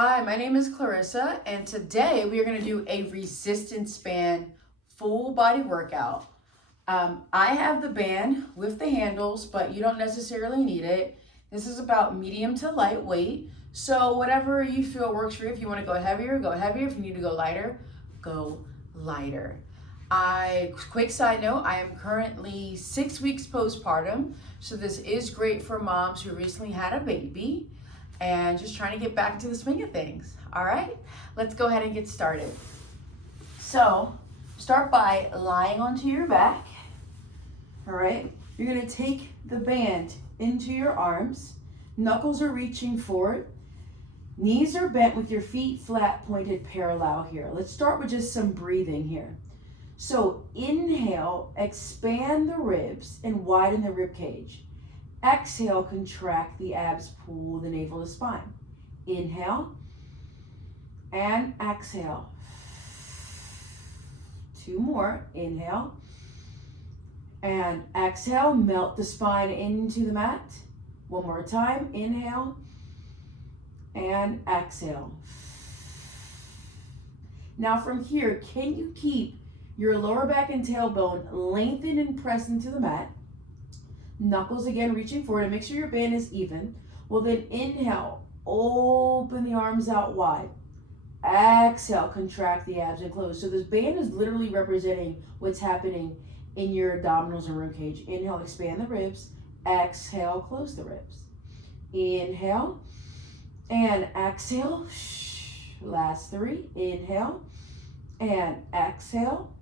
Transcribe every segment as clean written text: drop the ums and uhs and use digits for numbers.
Hi, my name is Clarissa, and today we are going to do a resistance band full body workout. I have the band with the handles, but you don't necessarily need it. This is about medium to lightweight, so whatever you feel works for you. If you want to go heavier, go heavier. If you need to go lighter, go lighter. Quick side note, I am currently 6 weeks postpartum, so this is great for moms who recently had a baby and just trying to get back into the swing of things. All right, let's go ahead and get started. So start by lying onto your back. All right, you're gonna take the band into your arms. Knuckles are reaching forward. Knees are bent with your feet flat, pointed parallel here. Let's start with just some breathing here. So inhale, expand the ribs and widen the rib cage. Exhale, contract the abs, pull the navel to spine. Inhale and exhale. 2 more. Inhale and exhale. Melt the spine into the mat. 1 more time. Inhale and exhale. Now from here, can you keep your lower back and tailbone lengthened and pressed into the mat? Knuckles again reaching forward, and make sure your band is even. Well, then inhale, open the arms out wide. Exhale, contract the abs and close. So this band is literally representing what's happening in your abdominals and rib cage. Inhale, expand the ribs. Exhale, close the ribs. Inhale and exhale. Last 3. Inhale and exhale.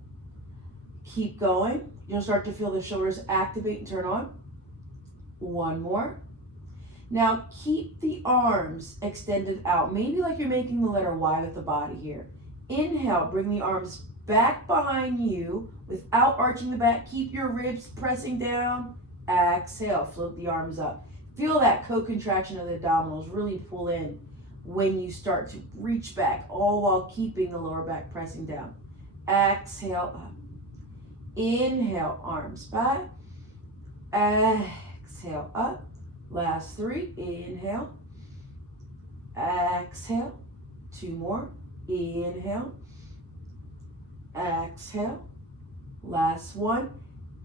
Keep going. You'll start to feel the shoulders activate and turn on. 1 more. Now keep the arms extended out, maybe like you're making the letter Y with the body here. Inhale, bring the arms back behind you without arching the back. Keep your ribs pressing down. Exhale, float the arms up. Feel that co-contraction of the abdominals really pull in when you start to reach back, all while keeping the lower back pressing down. Exhale up. Inhale, arms back. Exhale up. Last 3. Inhale. Exhale. 2 more. Inhale. Exhale. Last 1.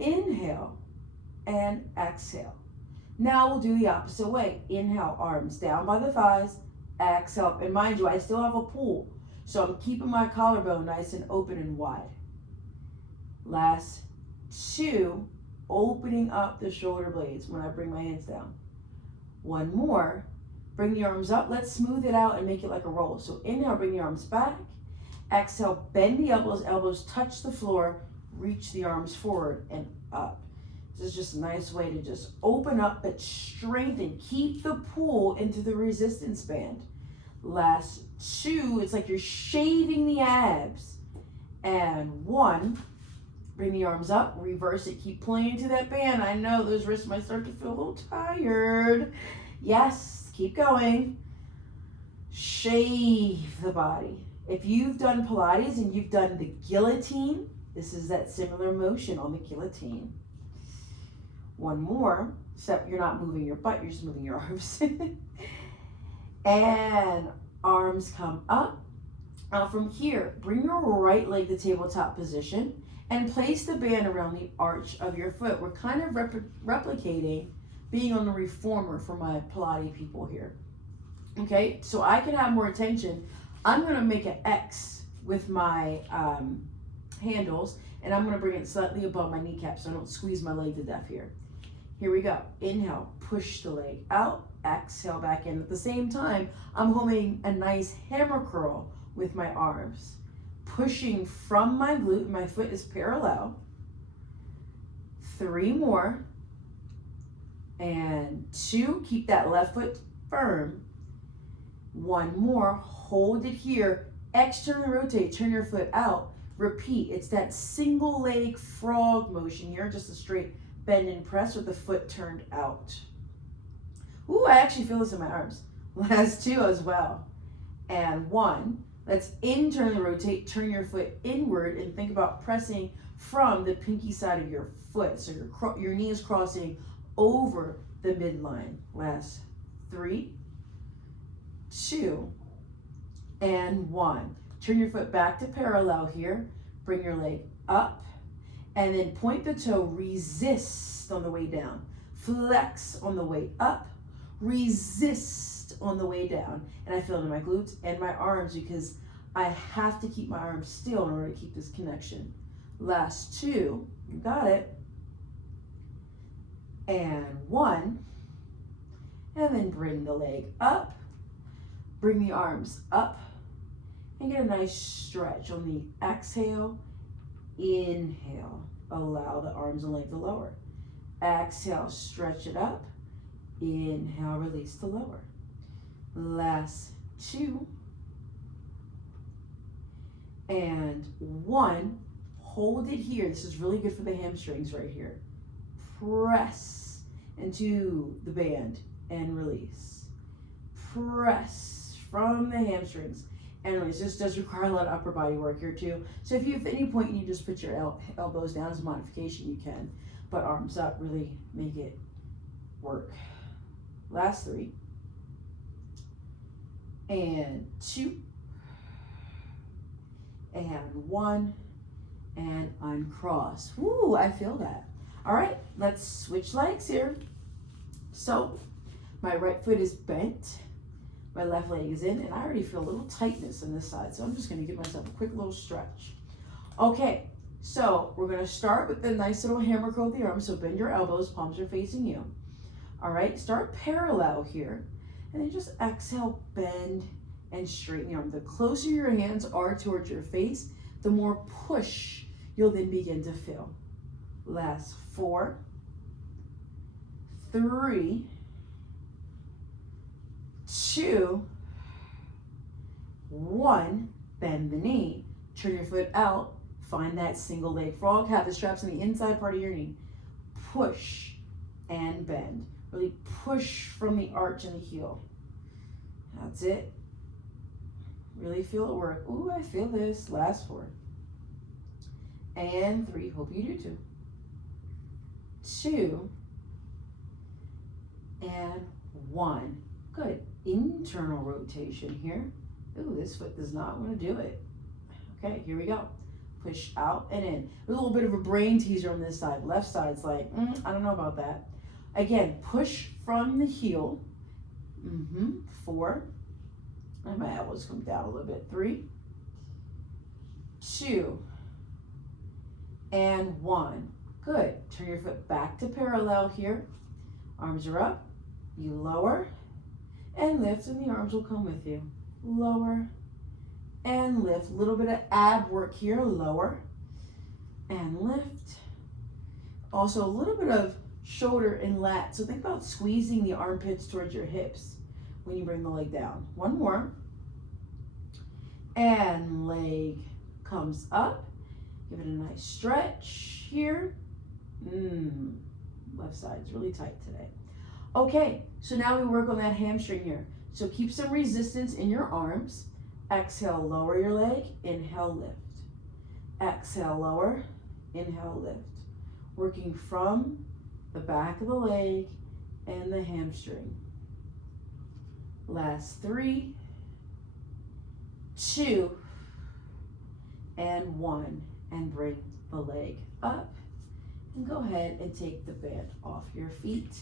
Inhale and exhale. Now we'll do the opposite way. Inhale, arms down by the thighs. Exhale up. And mind you, I still have a pull, so I'm keeping my collarbone nice and open and wide. Last 2, opening up the shoulder blades when I bring my hands down. 1 more. Bring the arms up. Let's smooth it out and make it like a roll. So inhale, bring the arms back. Exhale, bend the elbows. Elbows touch the floor. Reach the arms forward and up. This is just a nice way to just open up but strengthen. Keep the pull into the resistance band. Last 2, it's like you're shaving the abs. And 1. Bring the arms up, reverse it, keep pulling into that band. I know those wrists might start to feel a little tired. Yes, keep going. Shave the body. If you've done Pilates and you've done the guillotine, this is that similar motion on the guillotine. 1 more, except you're not moving your butt, you're just moving your arms. And arms come up. Now from here, bring your right leg to tabletop position and place the band around the arch of your foot. We're kind of replicating being on the reformer for my Pilates people here. Okay, so I can have more attention. I'm gonna make an X with my handles, and I'm gonna bring it slightly above my kneecap so I don't squeeze my leg to death here. Here we go. Inhale, push the leg out. Exhale back in. At the same time, I'm holding a nice hammer curl with my arms. Pushing from my glute, my foot is parallel. 3 more. And 2, keep that left foot firm. 1 more, hold it here. Externally rotate, turn your foot out. Repeat, it's that single leg frog motion here, just a straight bend and press with the foot turned out. Ooh, I actually feel this in my arms. Last 2 as well. And 1. Let's internally rotate, turn your foot inward, and think about pressing from the pinky side of your foot. So your knee is crossing over the midline. Last 3, 2, and 1. Turn your foot back to parallel here. Bring your leg up, and then point the toe, resist on the way down. Flex on the way up, resist on the way down. And I feel it in my glutes and my arms because I have to keep my arms still in order to keep this connection. Last 2, you got it. And 1, and then bring the leg up, bring the arms up, and get a nice stretch on the exhale. Inhale, allow the arms and leg to lower. Exhale, stretch it up. Inhale, release to lower. Last 2, and 1. Hold it here. This is really good for the hamstrings right here. Press into the band and release. Press from the hamstrings and release. This does require a lot of upper body work here too. So if you at any point you just put your elbows down as a modification, you can. But arms up, really make it work. Last 3. And 2. And 1. And uncross. Woo, I feel that. All right, let's switch legs here. So my right foot is bent, my left leg is in, and I already feel a little tightness on this side, so I'm just gonna give myself a quick little stretch. Okay, so we're gonna start with the nice little hammer curl of the arms, so bend your elbows, palms are facing you. All right, start parallel here, and then just exhale, bend, and straighten your arm. The closer your hands are towards your face, the more push you'll then begin to feel. Last 4, 3, 2, 1. Bend the knee. Turn your foot out. Find that single leg frog. Have the straps on the inside part of your knee. Push and bend. Really push from the arch and the heel. That's it. Really feel it work. Ooh, I feel this. Last 4. And 3. Hope you do too. 2 and 1. Good. Internal rotation here. Ooh, this foot does not want to do it. Okay, here we go. Push out and in. A little bit of a brain teaser on this side. Left side's like, I don't know about that. Again, push from the heel. 4. And my elbows come down a little bit. 3, 2, and 1. Good. Turn your foot back to parallel here. Arms are up. You lower and lift, and the arms will come with you. Lower and lift. A little bit of ab work here. Lower and lift. Also a little bit of shoulder and lat. So think about squeezing the armpits towards your hips when you bring the leg down. 1 more. And leg comes up. Give it a nice stretch here. Left side's really tight today. Okay, so now we work on that hamstring here. So keep some resistance in your arms. Exhale, lower your leg. Inhale, lift. Exhale, lower. Inhale, lift. Working from the back of the leg and the hamstring. Last 3, 2, and 1. And bring the leg up. And go ahead and take the band off your feet.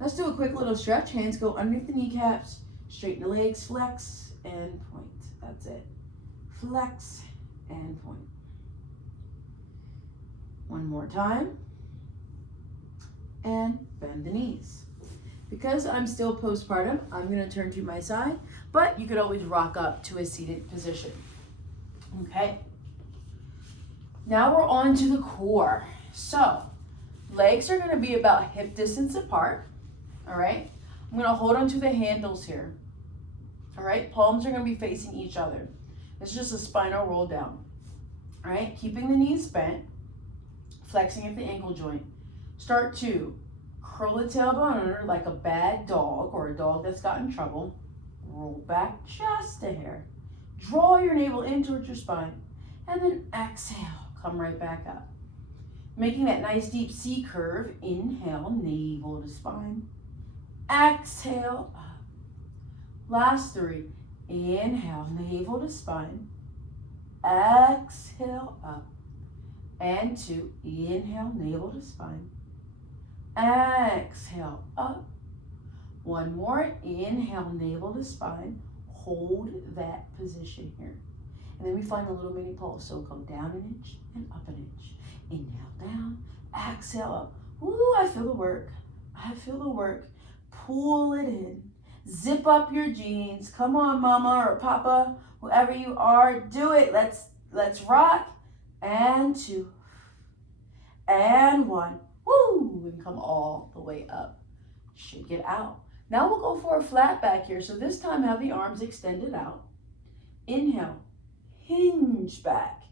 Let's do a quick little stretch. Hands go underneath the kneecaps. Straighten the legs, flex, and point. That's it. Flex and point. One more time. And bend the knees. Because I'm still postpartum, I'm going to turn to my side, but you could always rock up to a seated position. Okay. Now we're on to the core. So, legs are going to be about hip distance apart. All right. I'm going to hold on to the handles here. All right. Palms are going to be facing each other. It's just a spinal roll down. All right. Keeping the knees bent, flexing at the ankle joint. Start to curl the tailbone under like a bad dog or a dog that's got in trouble. Roll back just a hair. Draw your navel in towards your spine. And then exhale. Come right back up. Making that nice deep C curve. Inhale, navel to spine. Exhale up. Last 3. Inhale, navel to spine. Exhale, up. And 2. Inhale, navel to spine. Exhale, up. 1 more. Inhale, navel to spine. Hold that position here. And then we find a little mini pulse. So come down an inch and up an inch. Inhale, down. Exhale, up. Ooh, I feel the work. I feel the work. Pull it in. Zip up your jeans. Come on, mama or papa, whoever you are, do it. Let's rock. And 2. And 1. Woo! And come all the way up. Shake it out. Now we'll go for a flat back here. So this time have the arms extended out. Inhale. Hinge back.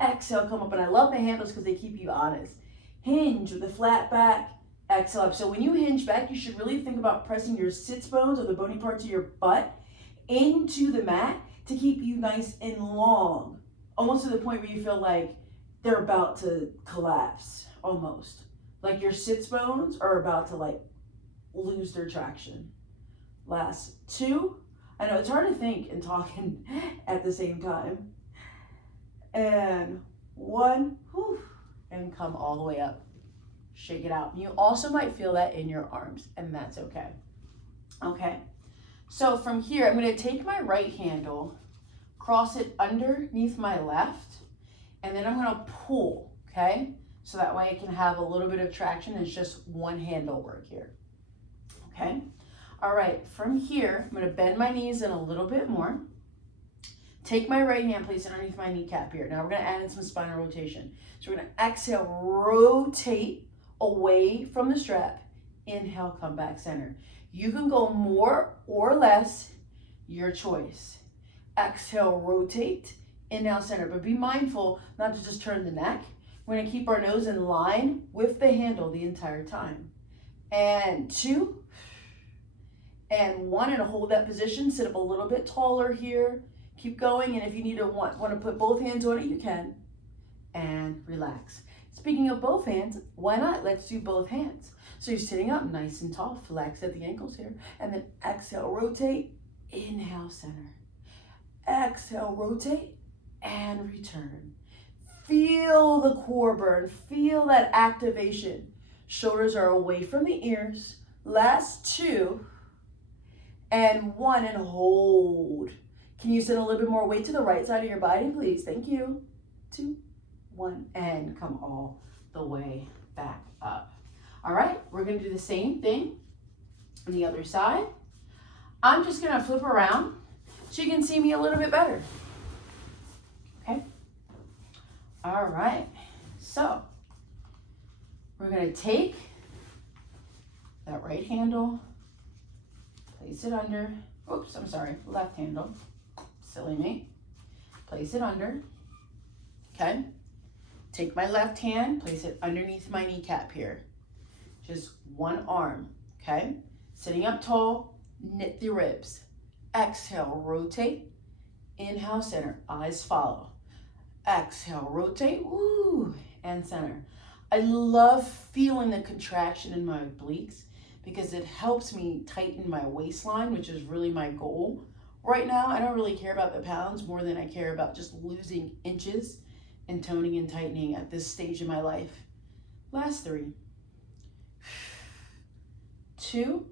Exhale, come up. And I love the handles because they keep you honest. Hinge with a flat back. Exhale up. So when you hinge back, you should really think about pressing your sits bones or the bony parts of your butt into the mat to keep you nice and long. Almost to the point where you feel like they're about to collapse, almost. Like your sits bones are about to like lose their traction. Last 2. I know it's hard to think and talking at the same time. And 1, whew, and come all the way up. Shake it out. You also might feel that in your arms, and that's okay. Okay, so from here, I'm going to take my right handle, cross it underneath my left, and then I'm going to pull, okay? So that way I can have a little bit of traction. It's just one handle work here, okay? All right, from here, I'm going to bend my knees in a little bit more. Take my right hand, place it underneath my kneecap here. Now we're going to add in some spinal rotation. So we're going to exhale, rotate away from the strap. Inhale, come back center. You can go more or less, your choice. Exhale, rotate. Inhale, center. But be mindful not to just turn the neck. We're going to keep our nose in line with the handle the entire time. And 2. And 1, and hold that position. Sit up a little bit taller here. Keep going, and if you need to want to put both hands on it, you can. And relax. Speaking of both hands, why not? Let's do both hands. So you're sitting up nice and tall, flex at the ankles here, and then exhale, rotate, inhale, center. Exhale, rotate, and return. Feel the core burn, feel that activation. Shoulders are away from the ears. Last 2, and 1, and hold. Can you send a little bit more weight to the right side of your body, please? Thank you. 2, 1, and come all the way back up. All right, we're gonna do the same thing on the other side. I'm just gonna flip around so you can see me a little bit better. Okay? All right, so we're gonna take that right handle, place it under, oops, I'm sorry, left handle. Silly me. Place it under. Okay. Take my left hand, place it underneath my kneecap here. Just one arm. Okay. Sitting up tall, knit the ribs. Exhale, rotate. Inhale, center. Eyes follow. Exhale, rotate. Woo, and center. I love feeling the contraction in my obliques because it helps me tighten my waistline, which is really my goal. Right now, I don't really care about the pounds more than I care about just losing inches and toning and tightening at this stage in my life. Last 3. 2.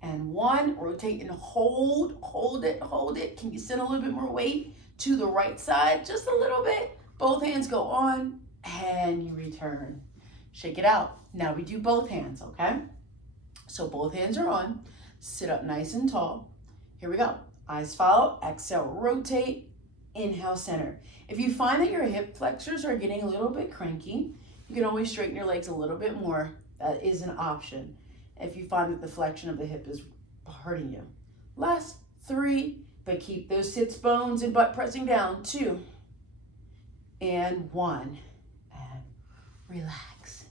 And 1. Rotate and hold it. Can you send a little bit more weight to the right side? Just a little bit. Both hands go on and you return. Shake it out. Now we do both hands, okay? So both hands are on. Sit up nice and tall. Here we go. Eyes follow. Exhale, rotate. Inhale, center. If you find that your hip flexors are getting a little bit cranky, you can always straighten your legs a little bit more. That is an option. If you find that the flexion of the hip is hurting you. Last 3, but keep those sits bones and butt pressing down. 2 and 1. And relax.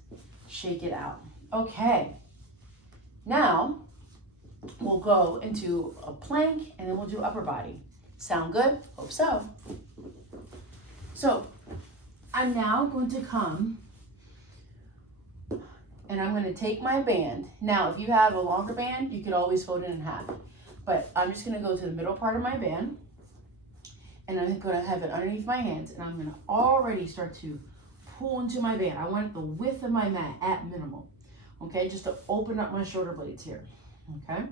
Shake it out. Okay. Now, we'll go into a plank and then we'll do upper body. Sound good? Hope so. So I'm now going to come and I'm going to take my band. Now, if you have a longer band, you could always fold it in half. But I'm just gonna go to the middle part of my band, and I'm gonna have it underneath my hands, and I'm gonna already start to pull into my band. I want the width of my mat at minimal, okay? Just to open up my shoulder blades here, okay?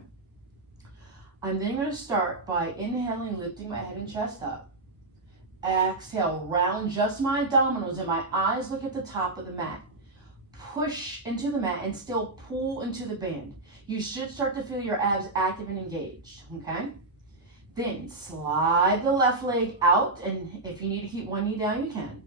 I'm then gonna start by inhaling, lifting my head and chest up. Exhale, round just my abdominals and my eyes look at the top of the mat. Push into the mat and still pull into the band. You should start to feel your abs active and engaged, okay? Then slide the left leg out, and if you need to keep one knee down, you can.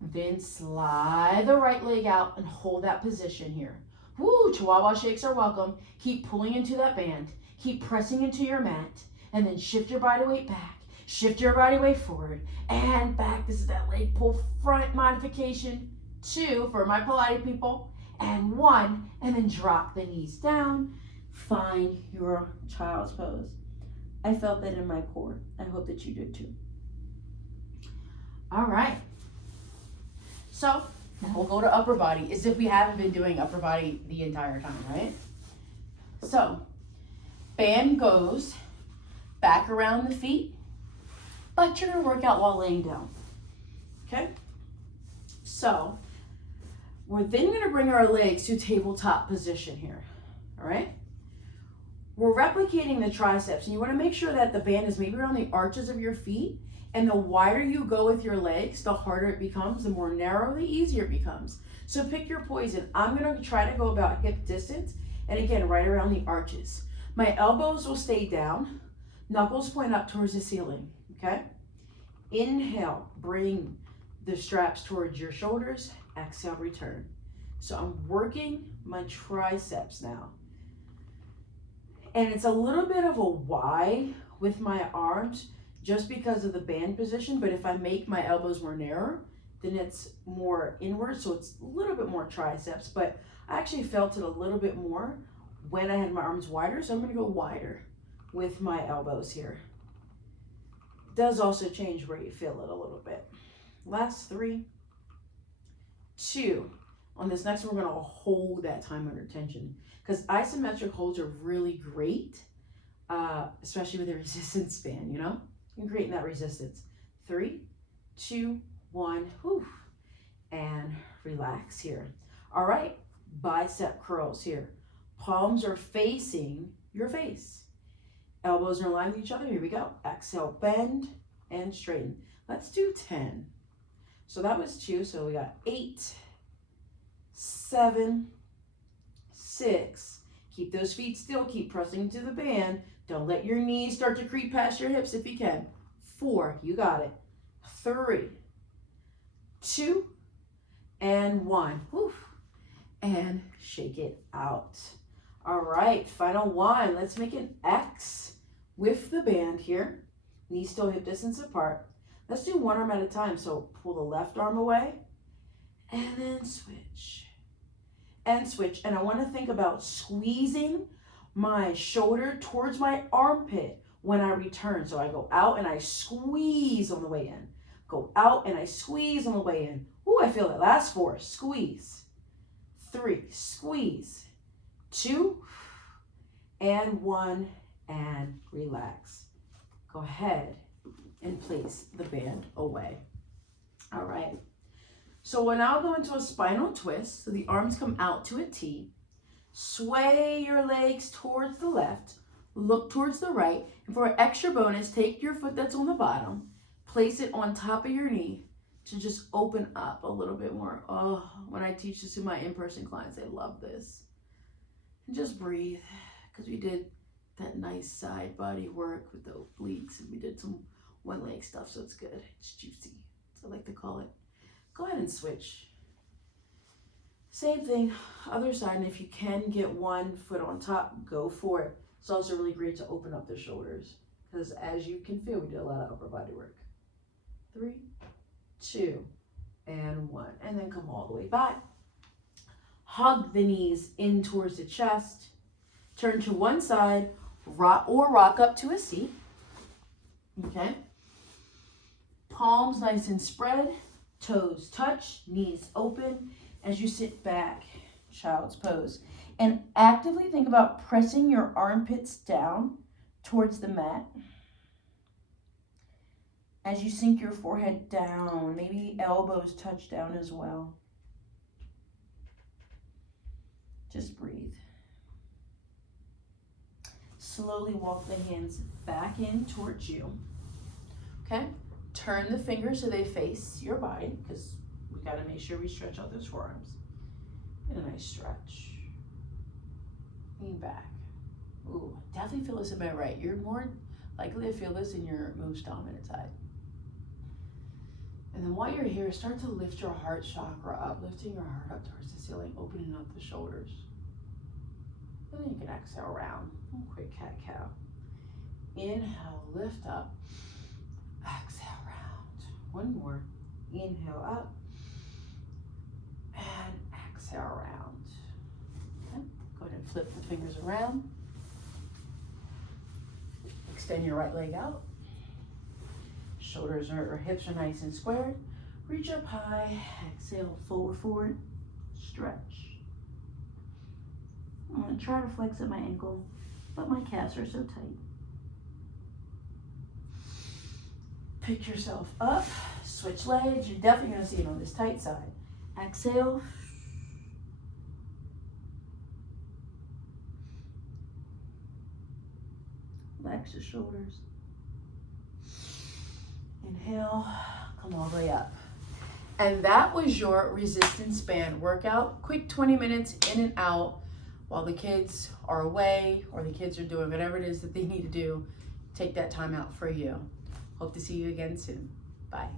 Then slide the right leg out and hold that position here. Woo, Chihuahua shakes are welcome. Keep pulling into that band. Keep pressing into your mat, and then shift your body weight back. Shift your body weight forward and back. This is that leg pull front modification. 2 for my Pilates people, and 1, and then drop the knees down. Find your child's pose. I felt that in my core. I hope that you did too. All right. So now we'll go to upper body, as if we haven't been doing upper body the entire time, right? So band goes back around the feet, but you're gonna work out while laying down, okay? So we're then gonna bring our legs to tabletop position here, all right? We're replicating the triceps, and you wanna make sure that the band is maybe around the arches of your feet, and the wider you go with your legs, the harder it becomes, the more narrow, the easier it becomes. So pick your poison. I'm gonna try to go about hip distance, and again, right around the arches. My elbows will stay down, knuckles point up towards the ceiling, okay? Inhale, bring the straps towards your shoulders. Exhale, return. So I'm working my triceps now. And it's a little bit of a Y with my arms just because of the band position, but if I make my elbows more narrow, then it's more inward, so it's a little bit more triceps, but I actually felt it a little bit more when I had my arms wider, so I'm gonna go wider with my elbows here. It does also change where you feel it a little bit. Last 3, 2. On this next one, we're gonna hold that time under tension, because isometric holds are really great, especially with the resistance band, you know? You can create that resistance. 3, 2, 1, whew, and relax here. All right, bicep curls here. Palms are facing your face. Elbows are in line with each other. Here we go. Exhale, bend and straighten. Let's do 10. So that was 2, so we got 8, 7, 6. Keep those feet still, keep pressing into the band. Don't let your knees start to creep past your hips if you can. 4, you got it. 3, 2, and 1. Whew. And shake it out. All right, final one. Let's make an X with the band here. Knees still hip distance apart. Let's do one arm at a time. So pull the left arm away and then switch and switch. And I want to think about squeezing my shoulder towards my armpit when I return. So I go out and I squeeze on the way in. Go out and I squeeze on the way in. Ooh, I feel it. Last 4, squeeze. 3, squeeze. 2, and 1, and relax. Go ahead and place the band away. All right. So we'll now go into a spinal twist. So the arms come out to a T. Sway your legs towards the left. Look towards the right. And for an extra bonus, take your foot that's on the bottom, place it on top of your knee to just open up a little bit more. Oh, when I teach this to my in-person clients, they love this. And just breathe, because we did that nice side body work with the obliques, and we did some one leg stuff, so it's good. It's juicy, as I like to call it. Go ahead and switch. Same thing, other side, and if you can get one foot on top, go for it. It's also really great to open up the shoulders, because as you can feel, we did a lot of upper body work. 3, 2, and 1, and then come all the way back. Hug the knees in towards the chest. Turn to one side, rock up to a seat. Okay. Palms nice and spread, toes touch, knees open as you sit back, child's pose. And actively think about pressing your armpits down towards the mat. As you sink your forehead down, maybe the elbows touch down as well. Just breathe. Slowly walk the hands back in towards you. Okay? Turn the fingers so they face your body, because we got to make sure we stretch out those forearms. And a nice stretch. Lean back. Ooh, definitely feel this in my right. You're more likely to feel this in your most dominant side. And then while you're here, start to lift your heart chakra up, lifting your heart up towards the ceiling, opening up the shoulders. And then you can exhale round. Quick cat-cow. Inhale, lift up. Exhale, round. One more. Inhale up. And exhale, round. Okay. Go ahead and flip the fingers around. Extend your right leg out. Shoulders or hips are nice and squared. Reach up high. Exhale, forward. Stretch. I'm going to try to flex at my ankle, but my calves are so tight. Pick yourself up. Switch legs. You're definitely going to see it on this tight side. Exhale. Relax your shoulders. Inhale, come all the way up. And that was your resistance band workout. Quick 20 minutes in and out while the kids are away or the kids are doing whatever it is that they need to do. Take that time out for you. Hope to see you again soon. Bye.